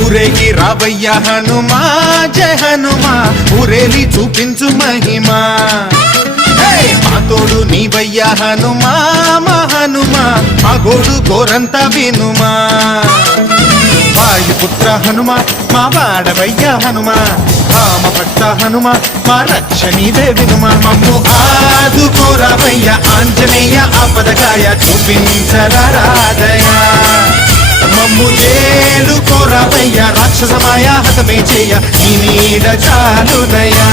ఊరేగి రావయ్య హనుమా జయ హనుమా ఊరేలి చూపించు మహిమా మా తోడు నీవయ్య హనుమా మా హనుమా మా గోడు గోరంత వినుమా వాయుపుత్ర హనుమా మా వాడవయ్య హనుమా రామ భక్త హనుమా మా రక్షణీదే వినుమా మమ్ము ఆదుకోరావయ్య ఆంజనేయ ఆపదకాయ చూపించరాదయా మమ్ము ఏలు కోరావయ్య రాక్షసమాయ హతమే చేయ నీ నీడ చాలునయా